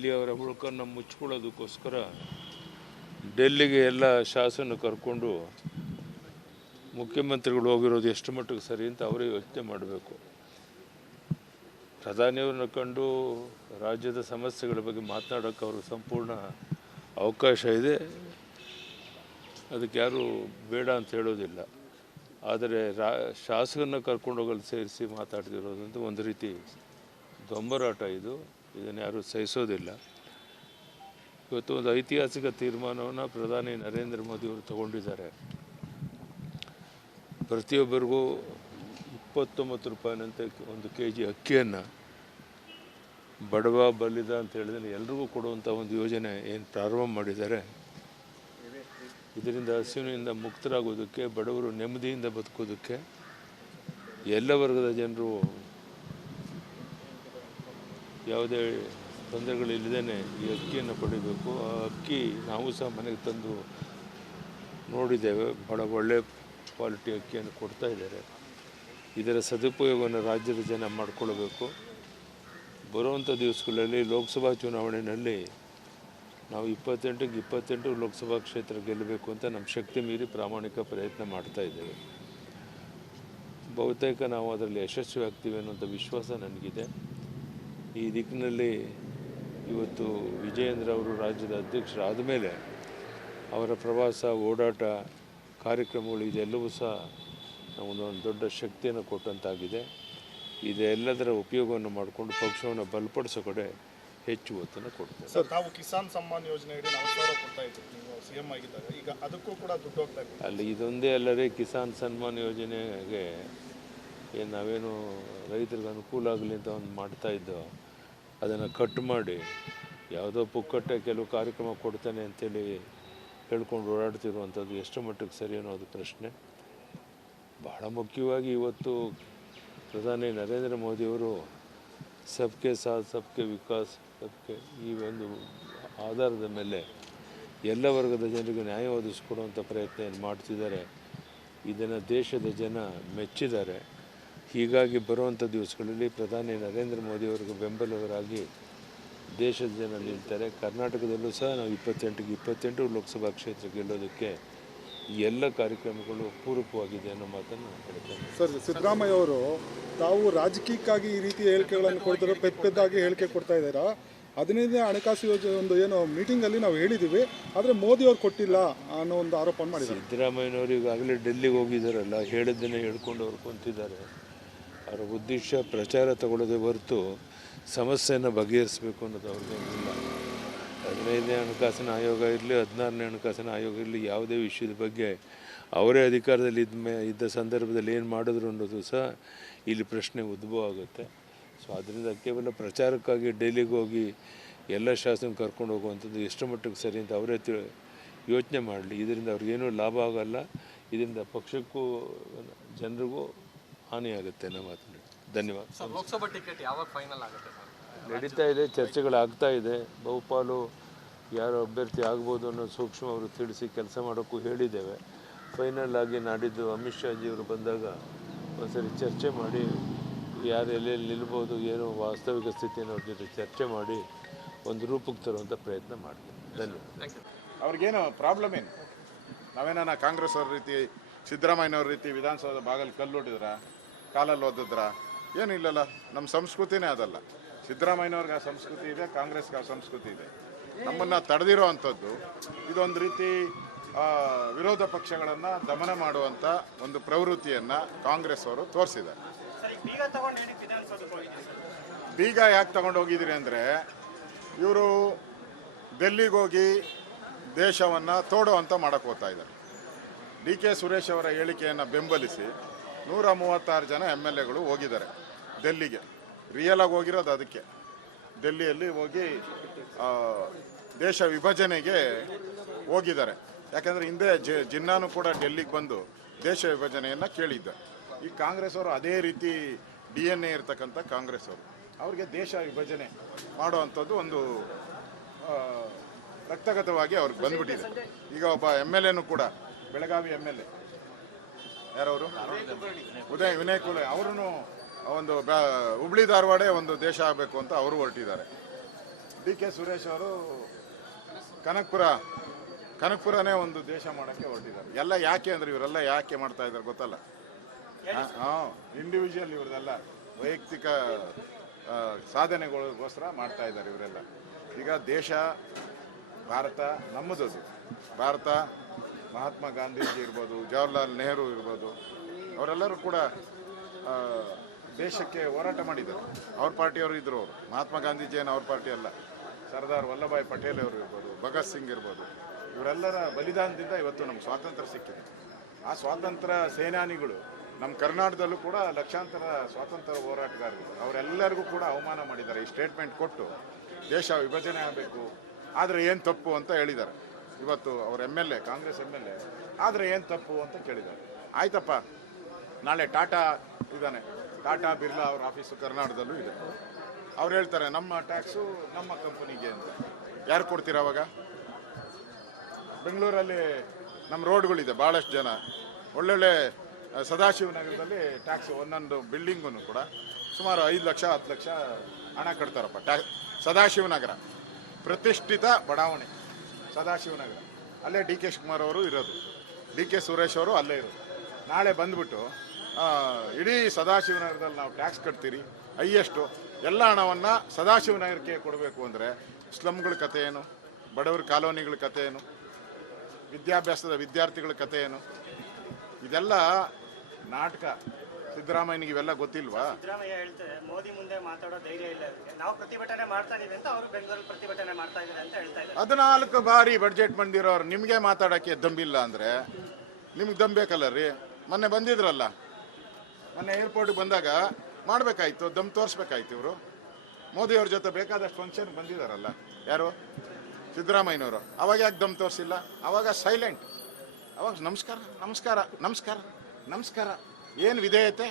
ಇಲ್ಲಿಯವರ ಹುಳುಕನ್ನು ಮುಚ್ಕೊಳ್ಳೋದಕ್ಕೋಸ್ಕರ ಡೆಲ್ಲಿಗೆ ಎಲ್ಲ ಶಾಸನ ಕರ್ಕೊಂಡು ಮುಖ್ಯಮಂತ್ರಿಗಳು ಹೋಗಿರೋದು ಎಷ್ಟು ಮಟ್ಟಿಗೆ ಸರಿ ಅಂತ ಅವರೇ ಯೋಚನೆ ಮಾಡಬೇಕು. ಪ್ರಧಾನಿಯವ್ರನ್ನ ಕಂಡು ರಾಜ್ಯದ ಸಮಸ್ಯೆಗಳ ಬಗ್ಗೆ ಮಾತನಾಡೋಕ್ಕೆ ಅವ್ರಿಗೆ ಸಂಪೂರ್ಣ ಅವಕಾಶ ಇದೆ, ಅದಕ್ಕೆ ಯಾರೂ ಬೇಡ ಅಂತ ಹೇಳೋದಿಲ್ಲ. ಆದರೆ ಶಾಸಕರನ್ನ ಕರ್ಕೊಂಡು ಹೋಗಲು ಸೇರಿಸಿ ಮಾತಾಡ್ತಿರೋದಂತ ಒಂದು ರೀತಿ ದೊಂಬರಾಟ. ಇದನ್ನು ಯಾರೂ ಸಹಿಸೋದಿಲ್ಲ. ಇವತ್ತು ಒಂದು ಐತಿಹಾಸಿಕ ತೀರ್ಮಾನವನ್ನು ಪ್ರಧಾನಿ ನರೇಂದ್ರ ಮೋದಿಯವರು ತಗೊಂಡಿದ್ದಾರೆ. ಪ್ರತಿಯೊಬ್ಬರಿಗೂ 29 ರೂಪಾಯಿನಂತೆ ಒಂದು KG ಅಕ್ಕಿಯನ್ನು ಬಡವ ಬಲ್ಲಿದ ಅಂತ ಹೇಳಿದ್ರೆ ಎಲ್ರಿಗೂ ಕೊಡುವಂಥ ಒಂದು ಯೋಜನೆ ಏನು ಪ್ರಾರಂಭ ಮಾಡಿದ್ದಾರೆ. ಇದರಿಂದ ಹಸಿವಿನಿಂದ ಮುಕ್ತರಾಗೋದಕ್ಕೆ, ಬಡವರು ನೆಮ್ಮದಿಯಿಂದ ಬದುಕೋದಕ್ಕೆ, ಎಲ್ಲ ವರ್ಗದ ಜನರು ಯಾವುದೇ ತೊಂದರೆಗಳಿಲ್ಲದೇ ಈ ಅಕ್ಕಿಯನ್ನು ಪಡಿಬೇಕು. ಆ ಅಕ್ಕಿ ನಾವು ಸಹ ಮನೆಗೆ ತಂದು ನೋಡಿದ್ದೇವೆ. ಭಾಳ ಒಳ್ಳೆ ಕ್ವಾಲಿಟಿ ಅಕ್ಕಿಯನ್ನು ಕೊಡ್ತಾ ಇದ್ದಾರೆ. ಇದರ ಸದುಪಯೋಗವನ್ನು ರಾಜ್ಯದ ಜನ ಮಾಡಿಕೊಳ್ಬೇಕು. ಬರುವಂಥ ದಿವಸಗಳಲ್ಲಿ ಲೋಕಸಭಾ ಚುನಾವಣೆಯಲ್ಲಿ ನಾವು 28ಕ್ಕೆ 28 ಲೋಕಸಭಾ ಕ್ಷೇತ್ರ ಗೆಲ್ಲಬೇಕು ಅಂತ ನಮ್ಮ ಶಕ್ತಿ ಮೀರಿ ಪ್ರಾಮಾಣಿಕ ಪ್ರಯತ್ನ ಮಾಡ್ತಾ ಇದ್ದೇವೆ. ಬಹುತೇಕ ನಾವು ಅದರಲ್ಲಿ ಯಶಸ್ವಿ ಆಗ್ತೀವಿ ಅನ್ನೋಂಥ ವಿಶ್ವಾಸ ನನಗಿದೆ. ಈ ದಿಕ್ಕಿನಲ್ಲಿ ಇವತ್ತು ವಿಜಯೇಂದ್ರ ಅವರು ರಾಜ್ಯದ ಅಧ್ಯಕ್ಷರಾದ ಮೇಲೆ ಅವರ ಪ್ರವಾಸ, ಓಡಾಟ, ಕಾರ್ಯಕ್ರಮಗಳು ಇದೆಲ್ಲವೂ ಸಹ ನಮಗೊಂದು ದೊಡ್ಡ ಶಕ್ತಿಯನ್ನು ಕೊಟ್ಟಂತಾಗಿದೆ. ಇದೆಲ್ಲದರ ಉಪಯೋಗವನ್ನು ಮಾಡಿಕೊಂಡು ಪಕ್ಷವನ್ನು ಬಲಪಡಿಸೋ ಕಡೆ ಹೆಚ್ಚು ಒತ್ತನ್ನು ಕೊಡ್ತೇವೆ. ಸರ್, ತಾವು ಕಿಸಾನ್ ಸಮ್ಮಾನ್ ಯೋಜನೆಯಡಿ 40,000 ಕೊಡ್ತಾ ಇದ್ದೀವಿ ನೀವು CM ಆಗಿದ್ದಾಗ. ಈಗ ಅದಕ್ಕೂ ಕೂಡ ದುಡ್ಡು ಹೋಗ್ತಾ ಇದೆ. ಅಲ್ಲಿ ಇದೊಂದೇ ಅಲ್ಲದೆ ಕಿಸಾನ್ ಸನ್ಮಾನ್ ಯೋಜನೆಗೆ ಏನು ನಾವೇನು ರೈತರಿಗೆ ಅನುಕೂಲ ಆಗಲಿ ಅಂತ ಒಂದು ಮಾಡ್ತಾ ಇದ್ದೋ ಅದನ್ನು ಕಟ್ ಮಾಡಿ ಯಾವುದೋ ಪುಕ್ಕಟ್ಟೆ ಕೆಲವು ಕಾರ್ಯಕ್ರಮ ಕೊಡ್ತಾನೆ ಅಂತೇಳಿ ಹೇಳ್ಕೊಂಡು ಓಡಾಡ್ತಿರುವಂಥದ್ದು ಎಷ್ಟು ಮಟ್ಟಿಗೆ ಸರಿ ಅನ್ನೋದು ಪ್ರಶ್ನೆ. ಬಹಳ ಮುಖ್ಯವಾಗಿ ಇವತ್ತು ಪ್ರಧಾನಿ ನರೇಂದ್ರ ಮೋದಿಯವರು ಸಬ್ಕೆ ಸಾಥ್ ಸಬ್ಕೆ ವಿಕಾಸ್ ಸಬ್ಕೆ ಈ ಒಂದು ಆಧಾರದ ಮೇಲೆ ಎಲ್ಲ ವರ್ಗದ ಜನರಿಗೆ ನ್ಯಾಯ ಒದಗಿಸ್ಕೊಡುವಂಥ ಪ್ರಯತ್ನ ಏನು ಮಾಡ್ತಿದ್ದಾರೆ. ಇದನ್ನು ದೇಶದ ಜನ ಮೆಚ್ಚಿದ್ದಾರೆ. ಹೀಗಾಗಿ ಬರುವಂಥ ದಿವಸಗಳಲ್ಲಿ ಪ್ರಧಾನಿ ನರೇಂದ್ರ ಮೋದಿಯವರಿಗೆ ಬೆಂಬಲವರಾಗಿ ದೇಶದ ಜನ ನಿಲ್ತಾರೆ. ಕರ್ನಾಟಕದಲ್ಲೂ ಸಹ ನಾವು 28ಕ್ಕೆ 28 ಲೋಕಸಭಾ ಕ್ಷೇತ್ರ ಗೆಲ್ಲೋದಕ್ಕೆ ಎಲ್ಲ ಕಾರ್ಯಕ್ರಮಗಳು ಪೂರಕವಾಗಿದೆ ಅನ್ನೋ ಮಾತನ್ನು ಹೇಳ್ತೇನೆ. ಸರ್, ಸಿದ್ದರಾಮಯ್ಯ ಅವರು ತಾವು ರಾಜಕೀಯಕ್ಕಾಗಿ ಈ ರೀತಿ ಹೇಳಿಕೆಗಳನ್ನು ಕೊಡ್ತಾರೆ, ಪೆದ್ದಾಗಿ ಹೇಳಿಕೆ ಕೊಡ್ತಾ ಇದ್ದೀರಾ. 15ನೇ ಹಣಕಾಸು ಯೋಜನೆ ಒಂದು ಏನೋ ಮೀಟಿಂಗಲ್ಲಿ ನಾವು ಹೇಳಿದ್ದೀವಿ, ಆದರೆ ಮೋದಿ ಅವ್ರು ಕೊಟ್ಟಿಲ್ಲ ಅನ್ನೋ ಒಂದು ಆರೋಪ ಮಾಡಿದ್ದಾರೆ. ಸಿದ್ದರಾಮಯ್ಯನವರು ಈಗಾಗಲೇ ಡೆಲ್ಲಿಗೆ ಹೋಗಿದ್ದಾರಲ್ಲ, ಹೇಳಿದ್ದನ್ನೇ ಹೇಳ್ಕೊಂಡು ಅವ್ರು ಕುಂತಿದ್ದಾರೆ. ಅವರ ಉದ್ದೇಶ ಪ್ರಚಾರ ತಗೊಳ್ಳೋದೇ ಹೊರತು ಸಮಸ್ಯೆಯನ್ನು ಬಗೆಹರಿಸಬೇಕು ಅನ್ನೋದು ಅವ್ರಿಗೇನಿಲ್ಲ. 15ನೇ ಹಣಕಾಸಿನ ಆಯೋಗ ಇರಲಿ, 16ನೇ ಹಣಕಾಸಿನ ಆಯೋಗ ಇರಲಿ, ಯಾವುದೇ ವಿಷಯದ ಬಗ್ಗೆ ಅವರೇ ಅಧಿಕಾರದಲ್ಲಿ ಇದ್ದ ಸಂದರ್ಭದಲ್ಲಿ ಏನು ಮಾಡಿದ್ರು ಅನ್ನೋದು ಸಹ ಇಲ್ಲಿ ಪ್ರಶ್ನೆ ಉದ್ಭವ ಆಗುತ್ತೆ. ಸೊ ಅದರಿಂದ ಕೇವಲ ಪ್ರಚಾರಕ್ಕಾಗಿ ಡೆಲ್ಲಿಗೆ ಹೋಗಿ ಎಲ್ಲ ಶಾಸನ ಕರ್ಕೊಂಡು ಹೋಗುವಂಥದ್ದು ಎಷ್ಟು ಮಟ್ಟಿಗೆ ಸರಿ ಅಂತ ಅವರೇ ಯೋಚನೆ ಮಾಡಲಿ. ಇದರಿಂದ ಅವ್ರಿಗೇನೂ ಲಾಭ ಆಗಲ್ಲ. ಇದರಿಂದ ಪಕ್ಷಕ್ಕೂ ಜನರಿಗೂ ಹಾನಿಯಾಗುತ್ತೆ ಅನ್ನೋ ಮಾತನ್ನು. ಧನ್ಯವಾದ. ಲೋಕಸಭಾ ಟಿಕೆಟ್ ಯಾವಾಗ ಫೈನಲ್ ಆಗುತ್ತೆ? ನಡೀತಾ ಇದೆ, ಚರ್ಚೆಗಳಾಗ್ತಾ ಇದೆ. ಬಹುಪಾಲು ಯಾರು ಅಭ್ಯರ್ಥಿ ಆಗ್ಬೋದು ಅನ್ನೋ ಸೂಕ್ಷ್ಮ ಅವರು ತಿಳಿಸಿ ಕೆಲಸ ಮಾಡೋಕ್ಕೂ ಹೇಳಿದ್ದೇವೆ. ಫೈನಲ್ ಆಗಿ ನಾಡಿದ್ದು ಅಮಿತ್ ಶಾಜಿಯವರು ಬಂದಾಗ ಒಂದ್ಸರಿ ಚರ್ಚೆ ಮಾಡಿ ಯಾರು ಎಲ್ಲೆಲ್ಲಿ ನಿಲ್ಬೋದು, ಏನು ವಾಸ್ತವಿಕ ಸ್ಥಿತಿಯನ್ನು ಅವ್ರ ಜೊತೆ ಚರ್ಚೆ ಮಾಡಿ ಒಂದು ರೂಪಕ್ಕೆ ತರುವಂಥ ಪ್ರಯತ್ನ ಮಾಡ್ತೀವಿ. ಧನ್ಯವಾದ. ಅವ್ರಿಗೇನು ಪ್ರಾಬ್ಲಮ್ ಏನು? ನಾವೇನ ಕಾಂಗ್ರೆಸ್ ಅವ್ರ ರೀತಿ, ಸಿದ್ದರಾಮಯ್ಯನವ್ರ ರೀತಿ ವಿಧಾನಸೌಧ ಬಾಗಲ್ಲಿ ಕಲ್ಲೊಟ್ಟಿದ್ರ, ಕಾಲಲ್ಲಿ ಓದಿದ್ರ? ಏನಿಲ್ಲಲ್ಲ. ನಮ್ಮ ಸಂಸ್ಕೃತಿನೇ ಅದಲ್ಲ. ಸಿದ್ದರಾಮಯ್ಯನವ್ರಿಗೆ ಆ ಸಂಸ್ಕೃತಿ ಇದೆ, ಕಾಂಗ್ರೆಸ್ಗೆ ಆ ಸಂಸ್ಕೃತಿ ಇದೆ. ನಮ್ಮನ್ನು ತಡೆದಿರೋ ಅಂಥದ್ದು ಇದೊಂದು ರೀತಿ ವಿರೋಧ ಪಕ್ಷಗಳನ್ನು ದಮನ ಮಾಡುವಂಥ ಒಂದು ಪ್ರವೃತ್ತಿಯನ್ನು ಕಾಂಗ್ರೆಸ್ ಅವರು ತೋರಿಸಿದ್ದಾರೆ. ಬೀಗ ಯಾಕೆ ತಗೊಂಡು ಹೋಗಿದ್ದೀರಿ ಅಂದರೆ, ಇವರು ಡೆಲ್ಲಿಗೆ ಹೋಗಿ ದೇಶವನ್ನು ತೋಡುವಂಥ ಮಾಡೋಕ್ಕೆ ಹೋಗ್ತಾ ಇದ್ದಾರೆ. DK ಸುರೇಶ್ ಅವರ ಹೇಳಿಕೆಯನ್ನು ಬೆಂಬಲಿಸಿ 136 ಜನ MLAಗಳು ಹೋಗಿದ್ದಾರೆ ಡೆಲ್ಲಿಗೆ. ರಿಯಲ್ ಆಗಿ ಹೋಗಿರೋದು ಅದಕ್ಕೆ. ಡೆಲ್ಲಿಯಲ್ಲಿ ಹೋಗಿ ದೇಶ ವಿಭಜನೆಗೆ ಹೋಗಿದ್ದಾರೆ. ಯಾಕಂದರೆ ಹಿಂದೆ ಜಿನ್ನಾನು ಕೂಡ ಡೆಲ್ಲಿಗೆ ಬಂದು ದೇಶ ವಿಭಜನೆಯನ್ನು ಕೇಳಿದ್ದ. ಈ ಕಾಂಗ್ರೆಸ್ ಅವರು ಅದೇ ರೀತಿ DNA ಇರ್ತಕ್ಕಂಥ ಕಾಂಗ್ರೆಸ್ ಅವರು ಅವ್ರಿಗೆ ದೇಶ ವಿಭಜನೆ ಮಾಡುವಂಥದ್ದು ಒಂದು ರಕ್ತಗತವಾಗಿ ಅವ್ರಿಗೆ ಬಂದ್ಬಿಟ್ಟಿದೆ. ಈಗ ಒಬ್ಬ MLAನೂ ಕೂಡ, ಬೆಳಗಾವಿ MLA ಯಾರವರು, ವಿನಯ್ ಕುಲೆ, ಅವರು ಒಂದು ಹುಬ್ಳಿ ಧಾರವಾಡ ಒಂದು ದೇಶ ಆಗಬೇಕು ಅಂತ ಅವರು ಹೊರಟಿದ್ದಾರೆ. ಡಿ ಕೆ ಸುರೇಶ್ ಅವರು ಕನಕಪುರನೇ ಒಂದು ದೇಶ ಮಾಡೋಕ್ಕೆ ಹೊರಟಿದ್ದಾರೆ. ಎಲ್ಲ ಯಾಕೆ ಅಂದರೆ ಇವರೆಲ್ಲ ಯಾಕೆ ಮಾಡ್ತಾ ಇದ್ದಾರೆ ಗೊತ್ತಲ್ಲ. ಇಂಡಿವಿಜುವಲ್ ಇವ್ರದೆಲ್ಲ ವೈಯಕ್ತಿಕ ಸಾಧನೆಗಳಿಗೋಸ್ಕರ ಮಾಡ್ತಾ ಇದ್ದಾರೆ ಇವರೆಲ್ಲ. ಈಗ ದೇಶ ಭಾರತ ನಮ್ಮದು. ಭಾರತ ಮಹಾತ್ಮ ಗಾಂಧೀಜಿ ಇರ್ಬೋದು, ಜವಾಹರ್ಲಾಲ್ ನೆಹರು ಇರ್ಬೋದು, ಅವರೆಲ್ಲರೂ ಕೂಡ ದೇಶಕ್ಕೆ ಹೋರಾಟ ಮಾಡಿದ್ದಾರೆ. ಅವ್ರ ಪಾರ್ಟಿಯವರು ಇದ್ರು. ಅವರು ಮಹಾತ್ಮ ಗಾಂಧೀಜಿ ಏನು ಅವ್ರ ಪಾರ್ಟಿ ಅಲ್ಲ. ಸರ್ದಾರ್ ವಲ್ಲಭಾಯ್ ಪಟೇಲ್ ಅವರು ಇರ್ಬೋದು, ಭಗತ್ ಸಿಂಗ್ ಇರ್ಬೋದು, ಇವರೆಲ್ಲರ ಬಲಿದಾನದಿಂದ ಇವತ್ತು ನಮ್ಗೆ ಸ್ವಾತಂತ್ರ್ಯ ಸಿಕ್ಕಿದೆ. ಆ ಸ್ವಾತಂತ್ರ್ಯ ಸೇನಾನಿಗಳು ನಮ್ಮ ಕರ್ನಾಟಕದಲ್ಲೂ ಕೂಡ ಲಕ್ಷಾಂತರ ಸ್ವಾತಂತ್ರ್ಯ ಹೋರಾಟಗಾರರು ಅವರೆಲ್ಲರಿಗೂ ಕೂಡ ಅವಮಾನ ಮಾಡಿದ್ದಾರೆ. ಈ ಸ್ಟೇಟ್ಮೆಂಟ್ ಕೊಟ್ಟು ದೇಶ ವಿಭಜನೆ ಆಗಬೇಕು, ಆದರೆ ಏನು ತಪ್ಪು ಅಂತ ಹೇಳಿದ್ದಾರೆ. ಇವತ್ತು ಅವ್ರ MLA, ಕಾಂಗ್ರೆಸ್ MLA ಆದರೆ ಏನು ತಪ್ಪು ಅಂತ ಕೇಳಿದ್ದಾರೆ. ಆಯ್ತಪ್ಪ, ನಾಳೆ ಟಾಟಾ ಇದ್ದಾನೆ, ಟಾಟಾ ಬಿರ್ಲಾ ಅವ್ರ ಆಫೀಸು ಕರ್ನಾಟಕದಲ್ಲೂ ಇದೆ. ಅವ್ರು ಹೇಳ್ತಾರೆ ನಮ್ಮ ಟ್ಯಾಕ್ಸು ನಮ್ಮ ಕಂಪನಿಗೆ ಅಂತ. ಯಾರು ಕೊಡ್ತೀರ ಅವಾಗ? ಬೆಂಗಳೂರಲ್ಲಿ ನಮ್ಮ ರೋಡ್ಗಳಿದೆ, ಭಾಳಷ್ಟು ಜನ ಒಳ್ಳೊಳ್ಳೆ ಸದಾಶಿವನಗರದಲ್ಲಿ ಟ್ಯಾಕ್ಸ್ ಒಂದೊಂದು ಬಿಲ್ಡಿಂಗೂ ಕೂಡ ಸುಮಾರು 5 ಲಕ್ಷ 10 ಲಕ್ಷ ಹಣ ಕಟ್ತಾರಪ್ಪ. ಸದಾಶಿವನಗರ ಪ್ರತಿಷ್ಠಿತ ಬಡಾವಣೆ ಸದಾಶಿವನಗರ. ಅಲ್ಲೇ ಡಿ ಕೆ ಶಿವಕುಮಾರ್ ಅವರು ಇರೋದು, ಡಿ ಕೆ ಸುರೇಶ್ ಅವರು ಅಲ್ಲೇ ಇರೋದು. ನಾಳೆ ಬಂದ್ಬಿಟ್ಟು ಇಡೀ ಸದಾಶಿವನಗರದಲ್ಲಿ ನಾವು ಟ್ಯಾಕ್ಸ್ ಕಟ್ತೀರಿ, ಹೈಯೆಸ್ಟು ಎಲ್ಲ ಹಣವನ್ನು ಸದಾಶಿವನಗರಕ್ಕೆ ಕೊಡಬೇಕು ಅಂದರೆ ಸ್ಲಮ್ಗಳ ಕತೆ ಏನು, ಬಡವರ ಕಾಲೋನಿಗಳ ಕತೆ ಏನು, ವಿದ್ಯಾಭ್ಯಾಸದ ವಿದ್ಯಾರ್ಥಿಗಳ ಕತೆ ಏನು? ಇದೆಲ್ಲ ನಾಟಕ. ಸಿದ್ದರಾಮಯ್ಯನಿಗೆ ಇವೆಲ್ಲ ಗೊತ್ತಿಲ್ವಾ? ಸಿದ್ದರಾಮಯ್ಯ ಹೇಳ್ತಾರೆ ಮೋದಿ ಮುಂದೆ ಮಾತಾಡೋ ಧೈರ್ಯ ಇಲ್ಲ ಅವರಿಗೆ. ನಾವು ಪ್ರತಿಭಟನೆ ಮಾಡ್ತಾ ಇದೀವಿ ಅಂತ ಅವರು ಬೆಂಗಳೂರಲ್ಲಿ ಪ್ರತಿಭಟನೆ ಮಾಡ್ತಾ ಇದ್ದಾರೆ ಅಂತ ಹೇಳ್ತಾ ಇದ್ದಾರೆ. 14 ಬಾರಿ ಬಡ್ಜೆಟ್ ಬಂದಿರೋರು ನಿಮಗೆ ಮಾತಾಡೋಕ್ಕೆ ದಮ್ಮಿಲ್ಲ ಅಂದರೆ ನಿಮ್ಗೆ ದಮ್ ಬೇಕಲ್ಲ ರೀ. ಮೊನ್ನೆ ಬಂದಿದ್ರಲ್ಲ, ಮೊನ್ನೆ ಏರ್ಪೋರ್ಟ್ಗೆ ಬಂದಾಗ ಮಾಡಬೇಕಾಯ್ತು, ದಮ್ ತೋರಿಸ್ಬೇಕಾಯ್ತು. ಇವರು ಮೋದಿಯವ್ರ ಜೊತೆ ಬೇಕಾದಷ್ಟು ಫಂಕ್ಷನ್ ಬಂದಿದ್ದಾರಲ್ಲ, ಯಾರು? ಸಿದ್ದರಾಮಯ್ಯನವರು. ಅವಾಗ ಯಾಕೆ ದಮ್ ತೋರಿಸಿಲ್ಲ? ಅವಾಗ ಸೈಲೆಂಟ್. ಅವಾಗ ನಮಸ್ಕಾರ ನಮಸ್ಕಾರ ನಮಸ್ಕಾರ ನಮಸ್ಕಾರ, ಏನು ವಿಧೇಯತೆ.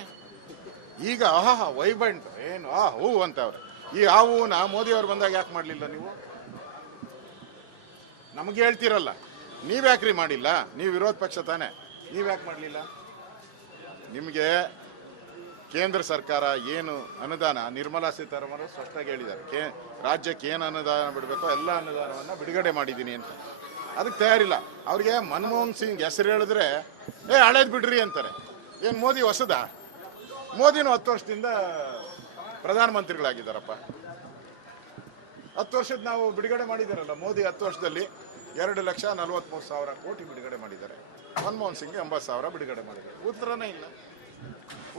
ಈಗ ಆಹಾ ವೈಬ್ರೆಂಟ್ ಏನು ಹೂ ಅಂತವ್ರೆ. ಈ ಆ ಹೂವನ್ನ ಮೋದಿಯವ್ರು ಬಂದಾಗ ಯಾಕೆ ಮಾಡಲಿಲ್ಲ ನೀವು? ನಮಗೆ ಹೇಳ್ತೀರಲ್ಲ, ನೀವ್ಯಾಕ್ರಿ ಮಾಡಿಲ್ಲ? ನೀವು ವಿರೋಧ ಪಕ್ಷ ತಾನೆ, ನೀವ್ಯಾಕೆ ಮಾಡಲಿಲ್ಲ? ನಿಮಗೆ ಕೇಂದ್ರ ಸರ್ಕಾರ ಏನು ಅನುದಾನ, ನಿರ್ಮಲಾ ಸೀತಾರಾಮನ್ ಸ್ಪಷ್ಟವಾಗಿ ಹೇಳಿದ್ದಾರೆ, ರಾಜ್ಯಕ್ಕೆ ಏನು ಅನುದಾನ ಬಿಡಬೇಕೋ ಎಲ್ಲ ಅನುದಾನವನ್ನು ಬಿಡುಗಡೆ ಮಾಡಿದ್ದೀನಿ ಅಂತ. ಅದಕ್ಕೆ ತಯಾರಿಲ್ಲ. ಅವ್ರಿಗೆ ಮನಮೋಹನ್ ಸಿಂಗ್ ಹೆಸರು ಹೇಳಿದ್ರೆ ಹಳೇದು ಬಿಡ್ರಿ ಅಂತಾರೆ. ಏನು ಮೋದಿ ಹೊಸದ? ಮೋದಿನೂ 10 ವರ್ಷದಿಂದ ಪ್ರಧಾನಮಂತ್ರಿಗಳಾಗಿದ್ದಾರಪ್ಪ. 10 ವರ್ಷದ ನಾವು ಬಿಡುಗಡೆ ಮಾಡಿದಾರಲ್ಲ. ಮೋದಿ 10 ವರ್ಷದಲ್ಲಿ 2,43,000 ಕೋಟಿ ಬಿಡುಗಡೆ ಮಾಡಿದ್ದಾರೆ. ಮನಮೋಹನ್ ಸಿಂಗ್ 80,000 ಬಿಡುಗಡೆ ಮಾಡಿದ್ದಾರೆ.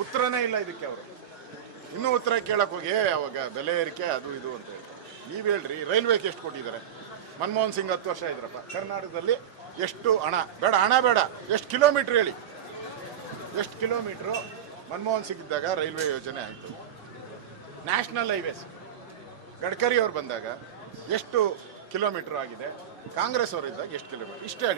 ಉತ್ತರನೇ ಇಲ್ಲ ಇದಕ್ಕೆ. ಅವರು ಇನ್ನೂ ಉತ್ತರ ಕೇಳಕ್ಕೆ ಹೋಗಿ ಅವಾಗ ಬೆಲೆ ಏರಿಕೆ ಅದು ಇದು ಅಂತ ಹೇಳ್ತಾರೆ. ನೀವು ಹೇಳ್ರಿ, ರೈಲ್ವೆಗೆ ಎಷ್ಟು ಕೊಟ್ಟಿದ್ದಾರೆ? ಮನಮೋಹನ್ ಸಿಂಗ್ 10 ವರ್ಷ ಇದ್ರಪ್ಪ. ಕರ್ನಾಟಕದಲ್ಲಿ ಎಷ್ಟು ಹಣ ಬೇಡ, ಹಣ ಬೇಡ, ಎಷ್ಟು ಕಿಲೋಮೀಟ್ರ್ ಹೇಳಿ, ಎಷ್ಟು ಕಿಲೋಮೀಟ್ರು ಮನಮೋಹನ್ ಸಿಂಗ್ ಇದ್ದಾಗ ರೈಲ್ವೆ ಯೋಜನೆ ಆಯಿತು. ನ್ಯಾಷನಲ್ ಹೈವೇಸ್ ಗಡ್ಕರಿ ಅವ್ರು ಬಂದಾಗ ಎಷ್ಟು ಕಿಲೋಮೀಟ್ರ್ ಆಗಿದೆ? ಕಾಂಗ್ರೆಸ್ ಅವರಿದ್ದಾಗ ಎಷ್ಟು ಕಿಲೋಮೀಟ್ರ್? ಇಷ್ಟೇ ಹೇಳಿ.